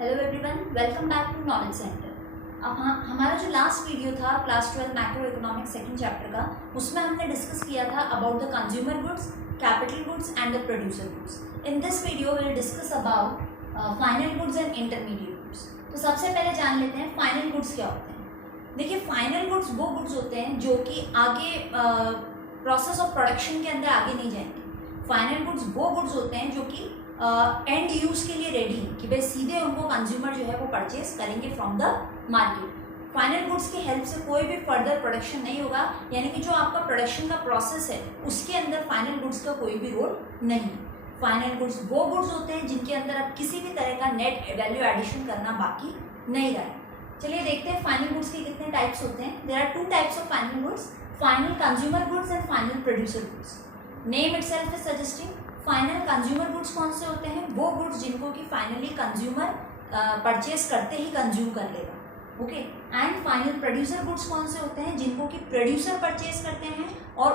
Hello everyone, welcome back to knowledge centre. अब हमारा जो लास्ट वीडियो था class 12 macroeconomics second chapter का, उसमें हमने डिस्कस किया था about the consumer goods, capital goods and the producer goods. In this video will discuss about final goods and intermediate goods. तो सबसे पहले जान लेते हैं फाइनल गुड्स क्या होते हैं। देखिए, फाइनल गुड्स वो गुड्स होते हैं जो कि आगे प्रोसेस ऑफ प्रोडक्शन के अंदर आगे नहीं जाएंगे। फाइनल गुड्स वो गुड्स होते हैं जो कि एंड यूज के लिए रेडी है कि भाई सीधे उनको कंज्यूमर जो है वो परचेज करेंगे from the market. Final goods की हेल्प से कोई भी फर्दर प्रोडक्शन नहीं होगा, यानी कि जो आपका प्रोडक्शन का प्रोसेस है उसके अंदर फाइनल गुड्स का कोई भी रोल नहीं है। फाइनल गुड्स वो गुड्स होते हैं जिनके अंदर अब किसी भी तरह का नेट वैल्यू एडिशन करना बाकी नहीं रहा है। चलिए देखते हैं फाइनल गुड्स के कितने टाइप्स होते हैं। There are two types of final goods, final consumer goods and final producer goods. Name itself is suggesting. Final consumer goods कौन से होते हैं? वो गुड्स जिनको कि फाइनली कंज्यूमर परचेज करते ही कंज्यूम कर लेगा। Okay. And final producer goods कौन से होते हैं? जिनको कि प्रोड्यूसर परचेज करते हैं और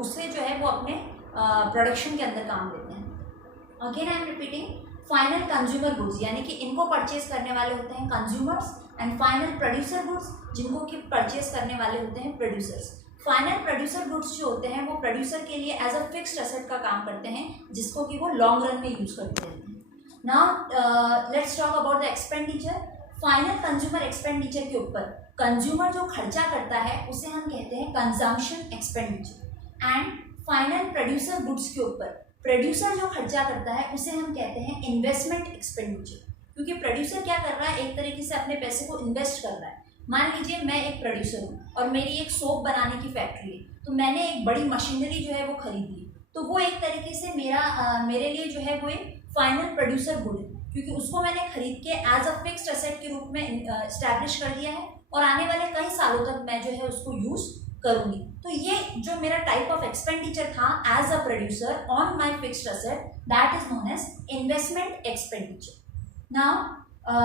उससे जो है वो अपने प्रोडक्शन के अंदर काम लेते हैं। Again I am repeating, final consumer goods यानी कि इनको परचेज करने वाले होते हैं consumers, and final producer goods जिनको कि परचेज करने वाले होते हैं प्रोड्यूसर्स। फाइनल प्रोड्यूसर गुड्स जो होते हैं वो प्रोड्यूसर के लिए एज अ फिक्स्ड एसेट का काम करते हैं, जिसको कि वो लॉन्ग रन में यूज करते रहते हैं। Now let's talk about the expenditure. Final consumer expenditure के ऊपर कंज्यूमर जो खर्चा करता है उसे हम कहते हैं consumption expenditure. And final producer goods के ऊपर प्रोड्यूसर जो खर्चा करता है उसे हम कहते हैं इन्वेस्टमेंट एक्सपेंडिचर, क्योंकि प्रोड्यूसर क्या कर रहा है, एक तरीके से अपने पैसे को इन्वेस्ट कर रहा है। मान लीजिए मैं एक प्रोड्यूसर हूँ और मेरी एक सोप बनाने की फैक्ट्री है, तो मैंने एक बड़ी मशीनरी जो है वो खरीद ली, तो वो एक तरीके से मेरे लिए जो है वो एक फाइनल प्रोड्यूसर गुड है, क्योंकि उसको मैंने खरीद के एज अ फिक्स्ड एसेट के रूप में इस्टेब्लिश कर दिया है और आने वाले कई सालों तक मैं जो है उसको यूज करूंगी। तो ये जो मेरा टाइप ऑफ एक्सपेंडिचर था as a producer on my fixed asset, that is known as investment expenditure. Now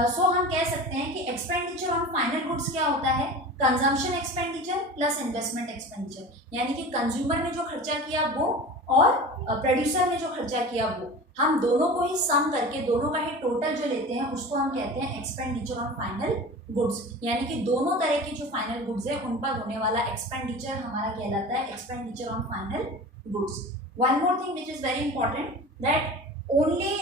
so हम कह सकते हैं कि एक्सपेंडिचर ऑन फाइनल गुड्स क्या होता है? Consumption expenditure plus investment expenditure, यानी कि कंज्यूमर ने जो खर्चा किया वो और प्रोड्यूसर ने जो खर्चा किया वो, हम दोनों को ही सम करके दोनों का ही टोटल जो लेते हैं उसको हम कहते हैं एक्सपेंडिचर ऑन फाइनल गुड्स। यानी कि दोनों तरह की जो फाइनल गुड्स है उन पर होने वाला एक्सपेंडिचर हमारा कहलाता है expenditure on final goods. One more thing which is very important, that only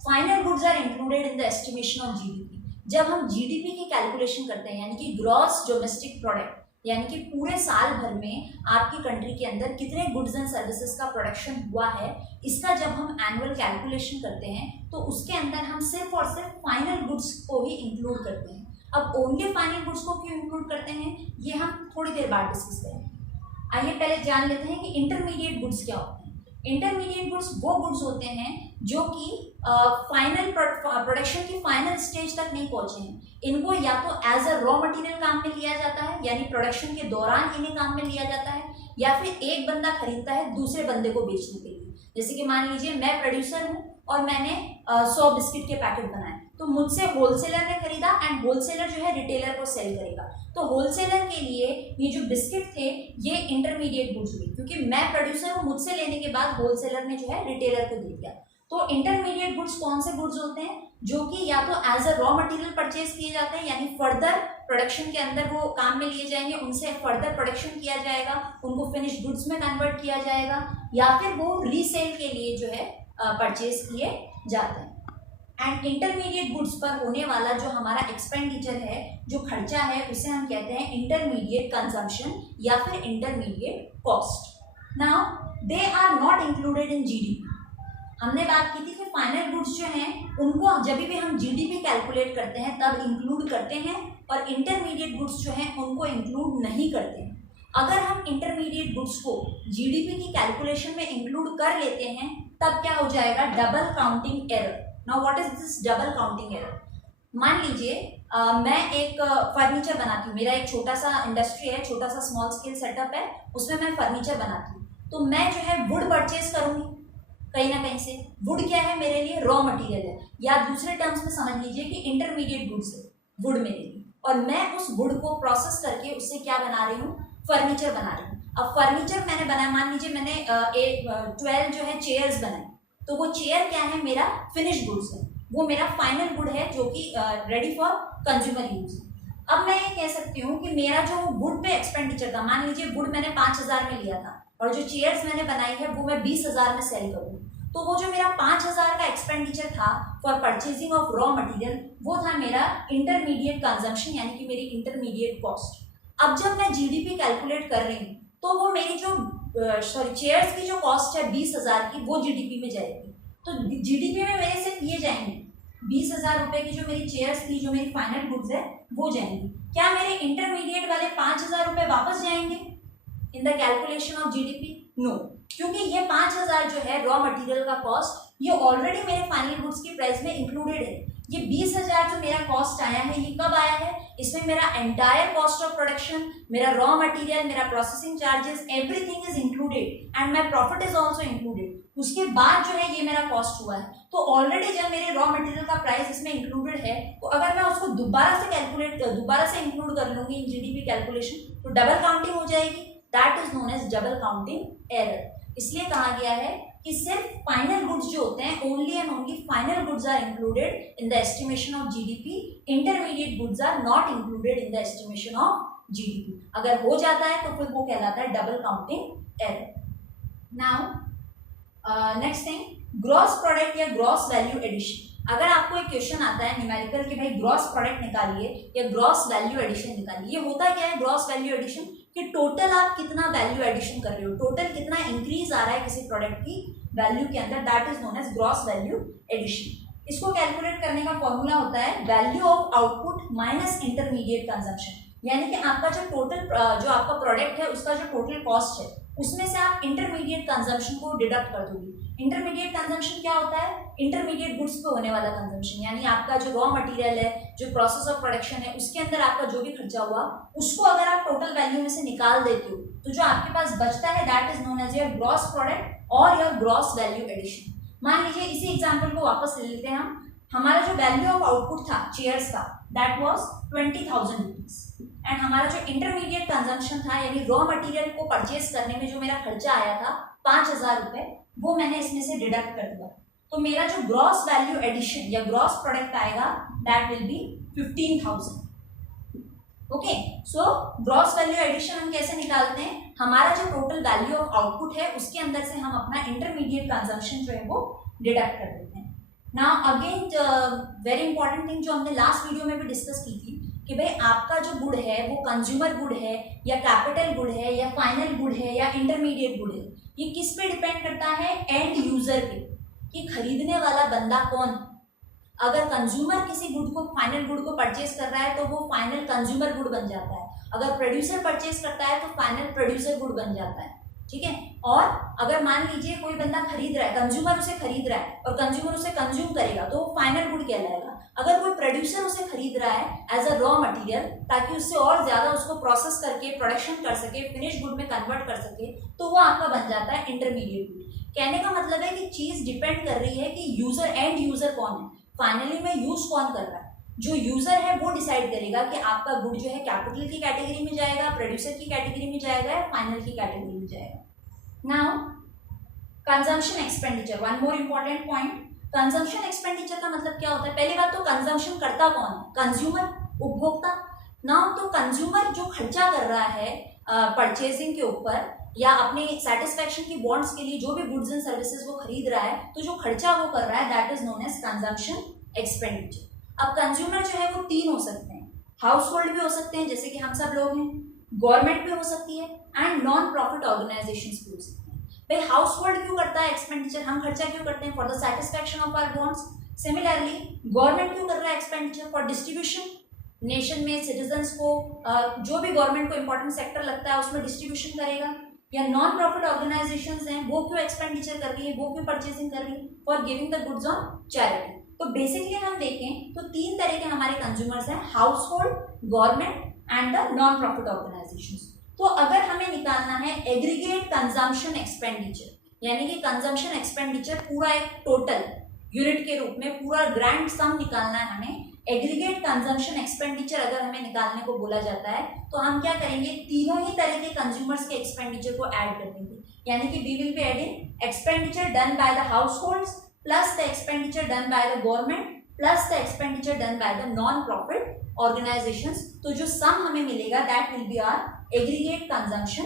final goods are included in the estimation of GDP. जब हम जीडीपी की कैलकुलेशन करते हैं, यानी कि ग्रॉस डोमेस्टिक प्रोडक्ट, यानी कि पूरे साल भर में आपकी कंट्री के अंदर कितने गुड्स एंड सर्विसेज का प्रोडक्शन हुआ है, इसका जब हम एनुअल कैलकुलेशन करते हैं तो उसके अंदर हम सिर्फ और सिर्फ फाइनल गुड्स को ही इंक्लूड करते हैं। अब ओनली फाइनल गुड्स को क्यों इंक्लूड करते हैं ये हम थोड़ी देर बाद डिस्कस करेंगे। आइए पहले जान लेते हैं कि इंटरमीडिएट गुड्स क्या होते हैं। इंटरमीडिएट गुड्स वो गुड्स होते हैं जो कि फाइनल प्रोडक्शन की फाइनल स्टेज तक नहीं पहुंचे हैं। इनको या तो एज अ रॉ मटेरियल काम में लिया जाता है, यानी प्रोडक्शन के दौरान इन्हें काम में लिया जाता है, या फिर एक बंदा खरीदता है दूसरे बंदे को बेचने के लिए। जैसे कि मान लीजिए मैं प्रोड्यूसर हूँ और मैंने 100 बिस्किट के पैकेट बनाए, तो मुझसे होलसेलर ने खरीदा एंड होलसेलर जो है रिटेलर को सेल करेगा। तो होलसेलर के लिए ये जो बिस्किट थे ये इंटरमीडिएट गुड्स हुई, क्योंकि मैं प्रोड्यूसर हूँ, मुझसे लेने के बाद होलसेलर ने जो है रिटेलर को दे दिया। तो इंटरमीडिएट गुड्स कौन से गुड्स होते हैं? जो कि या तो as a raw material purchase किए जाते हैं, यानी फर्दर प्रोडक्शन के अंदर वो काम में लिए जाएंगे, उनसे फर्दर प्रोडक्शन किया जाएगा, उनको फिनिश गुड्स में कन्वर्ट किया जाएगा, या फिर वो रीसेल के लिए जो है परचेज किए जाते हैं। एंड इंटरमीडिएट गुड्स पर होने वाला जो हमारा एक्सपेंडिचर है, जो खर्चा है, उसे हम कहते हैं इंटरमीडिएट कंजम्पशन या फिर intermediate cost. Now they are not included in GDP. हमने बात की थी कि फाइनल गुड्स जो हैं उनको जब भी हम जीडीपी कैलकुलेट करते हैं तब इंक्लूड करते हैं, और इंटरमीडिएट गुड्स जो हैं उनको इंक्लूड नहीं करते हैं। अगर हम इंटरमीडिएट गुड्स को जीडीपी की कैलकुलेशन में इंक्लूड कर लेते हैं तब क्या हो जाएगा? Double counting error. Now what is this double counting error? मान लीजिए मैं एक फर्नीचर बनाती हूँ, मेरा एक छोटा सा इंडस्ट्री है, छोटा सा स्मॉल स्केल सेटअप है, उसमें मैं फर्नीचर बनाती हूँ। तो मैं जो है वुड परचेज करूंगी कहीं ना कहीं से। वुड क्या है? मेरे लिए रॉ मटेरियल है, या दूसरे टर्म्स में समझ लीजिए कि इंटरमीडिएट गुड्स है वुड मेरे लिए, और मैं उस वुड को प्रोसेस करके उससे क्या बना रही हूँ? फर्नीचर बना रही हूँ। अब फर्नीचर मैंने बनाया, मान लीजिए मैंने 12 जो है चेयर्स बनाए, तो वो चेयर क्या है? मेरा फिनिश गुड्स है। वो मेरा फाइनल गुड है जो कि रेडी फॉर कंज्यूमर यूज। अब मैं ये कह सकती हूँ कि मेरा जो गुड पे एक्सपेंडिचर था, मान लीजिए गुड मैंने 5,000 में लिया था और जो चेयर्स मैंने बनाई है वो मैं 20,000 में सेल करूँ, तो वो जो मेरा 5,000 का एक्सपेंडिचर था for purchasing of raw material, वो था मेरा इंटरमीडिएट कंजम्पशन, यानी कि मेरी इंटरमीडिएट कॉस्ट। अब जब मैं जीडीपी कैलकुलेट कर रही हूँ तो वो मेरी जो चेयर्स की जो कॉस्ट है 20,000 की, वो जीडीपी में जाएगी। तो जीडीपी में मेरे सिर्फ ये जाएंगे 20,000 रुपए की जो मेरी चेयर्स थी, जो मेरी फाइनल गुड्स है, वो जाएंगी। क्या मेरे इंटरमीडिएट वाले 5,000 रुपए वापस जाएंगे in the calculation of GDP? No, क्योंकि ये 5,000 जो है रॉ मटेरियल का कॉस्ट, ये ऑलरेडी मेरे फाइनल गुड्स की प्राइस में इंक्लूडेड है। ये 20,000 जो मेरा कॉस्ट आया है, ये कब आया है? इसमें मेरा एंटायर कॉस्ट ऑफ प्रोडक्शन, मेरा रॉ मटेरियल, मेरा processing charges, everything is included and my profit is also included. उसके बाद जो है ये मेरा कॉस्ट हुआ है। तो ऑलरेडी जब मेरे रॉ मटेरियल का प्राइस इसमें इंक्लूडेड है, तो अगर मैं उसको दोबारा से इंक्लूड कर लूंगी इन जीडीपी कैलकुलेशन, तो डबल काउंटिंग हो जाएगी। That is known as double counting error. इसलिए कहा गया है कि सिर्फ फाइनल गुड्स जो होते हैं, only and only final goods are included in the estimation of GDP. Intermediate goods are not included in the estimation of GDP. अगर हो जाता है तो फिर वो कहलाता है double counting error. Now next thing, gross product या ग्रॉस वैल्यू एडिशन। अगर आपको एक क्वेश्चन आता है न्यूमेरिकल कि भाई ग्रॉस प्रोडक्ट निकालिए या ग्रॉस वैल्यू एडिशन निकालिए, ये होता क्या है ग्रॉस वैल्यू एडिशन? कि टोटल आप कितना वैल्यू एडिशन कर रहे हो, टोटल कितना इंक्रीज आ रहा है किसी प्रोडक्ट की वैल्यू के अंदर, that is known as gross value addition. इसको कैलकुलेट करने का फॉर्मूला होता है value of output minus intermediate consumption, यानी कि आपका जो टोटल जो आपका प्रोडक्ट है उसका जो टोटल कॉस्ट है, उसमें से आप इंटरमीडिएट कंजम्पशन को डिडक्ट कर दोगे। इंटरमीडिएट कंजम्पशन क्या होता है? इंटरमीडिएट गुड्स पे होने वाला कंजम्पशन, यानी आपका जो रॉ मटेरियल है, जो प्रोसेस ऑफ प्रोडक्शन है, उसके अंदर आपका जो भी खर्चा हुआ, उसको अगर आप टोटल वैल्यू में से निकाल देते हो, तो जो आपके पास बचता है that is known as your gross product और योर ग्रॉस वैल्यू एडिशन। मान लीजिए इसी एग्जाम्पल को वापस ले लेते हैं हम। हमारा जो वैल्यू ऑफ आउटपुट था चेयर्स का, दैट वाज 20,000 रुपीज, एंड हमारा जो इंटरमीडिएट कंजम्पशन था, यानी रॉ मटेरियल को परचेज करने में जो मेरा खर्चा आया था 5,000 रुपए, वो मैंने इसमें से डिडक्ट कर दिया। तो मेरा जो ग्रॉस वैल्यू एडिशन या ग्रॉस प्रोडक्ट आएगा that will be 15,000। Okay, so gross value addition हम कैसे निकालते हैं? हमारा जो टोटल वैल्यू ऑफ आउटपुट है उसके अंदर से हम अपना इंटरमीडिएट कंजम्पशन जो है वो डिडक्ट कर देते हैं। Now again very important thing जो हमने लास्ट वीडियो में भी डिस्कस की थी कि भाई आपका जो गुड है वो कंज्यूमर गुड है या कैपिटल गुड है या फाइनल गुड है या इंटरमीडिएट गुड है, ये किस पे डिपेंड करता है? एंड यूजर पे, कि खरीदने वाला बंदा कौन। अगर कंज्यूमर किसी गुड को, फाइनल गुड को परचेज कर रहा है तो वो फाइनल कंज्यूमर गुड बन जाता है। अगर प्रोड्यूसर परचेज करता है तो फाइनल प्रोड्यूसर गुड बन जाता है, ठीक है। और अगर मान लीजिए कोई बंदा खरीद रहा है, कंज्यूमर उसे खरीद रहा है और कंज्यूमर उसे कंज्यूम करेगा तो वो फाइनल गुड कहलाएगा। अगर कोई प्रोड्यूसर उसे खरीद रहा है एज अ रॉ मटेरियल ताकि उससे और ज्यादा उसको प्रोसेस करके प्रोडक्शन कर सके, फिनिश गुड में कन्वर्ट कर सके, तो वो आपका बन जाता है इंटरमीडिएट गुड। कहने का मतलब है कि चीज डिपेंड कर रही है कि यूजर, एंड यूजर कौन है, फाइनली में यूज कौन कर रहा है। जो यूजर है वो डिसाइड करेगा कि आपका गुड जो है कैपिटल की कैटेगरी में जाएगा, प्रोड्यूसर की कैटेगरी में जाएगा या फाइनल की कैटेगरी में जाएगा। Now consumption expenditure, one more important point. Consumption expenditure का मतलब क्या होता है? पहली बात तो कंजम्पशन करता कौन है? कंज्यूमर, उपभोक्ता। नाउ तो कंज्यूमर जो खर्चा कर रहा है परचेजिंग के ऊपर या अपने सेटिस्फैक्शन की बॉन्ड्स के लिए जो भी गुड्स एंड सर्विसेज वो खरीद रहा है, तो जो खर्चा वो कर रहा है that is known as consumption expenditure. अब कंज्यूमर जो है वो तीन हो सकते हैं, हाउस होल्ड भी हो सकते हैं जैसे कि हम सब लोग हैं, गवर्नमेंट भी हो सकती है एंड नॉन प्रॉफिट ऑर्गेनाइजेशंस भी हो सकती है। भाई हाउस होल्ड क्यों करता है एक्सपेंडिचर, हम खर्चा क्यों करते हैं? For the satisfaction of our wants. Similarly government क्यों कर रहा है एक्सपेंडिचर? फॉर डिस्ट्रीब्यूशन, नेशन में सिटीजन्स को जो भी गवर्नमेंट को इंपॉर्टेंट सेक्टर लगता है उसमें डिस्ट्रीब्यूशन करेगा। या नॉन प्रॉफिट ऑर्गेनाइजेशंस हैं, वो क्यों एक्सपेंडिचर कर रही है, वो क्यों परचेसिंग कर रही है? For giving the goods on charity. तो बेसिकली हम देखें तो तीन तरह के हमारे कंज्यूमर्स हैं, house hold, government and the non profit organisations. तो अगर हमें निकालना है एग्रीगेट कंजम्पशन एक्सपेंडिचर, यानी कि कंजम्पशन एक्सपेंडिचर पूरा एक टोटल यूनिट के रूप में पूरा ग्रैंड सम निकालना है हमें, एग्रीगेट कंजम्पशन एक्सपेंडिचर अगर हमें निकालने को बोला जाता है, तो हम क्या करेंगे? तीनों ही तरह के कंज्यूमर्स के एक्सपेंडिचर को ऐड कर देंगे, यानी कि we will be adding expenditure done by the households plus the expenditure done by the government plus the expenditure done by the non profit organisations. तो जो सम हमें मिलेगा that will be our aggregate consumption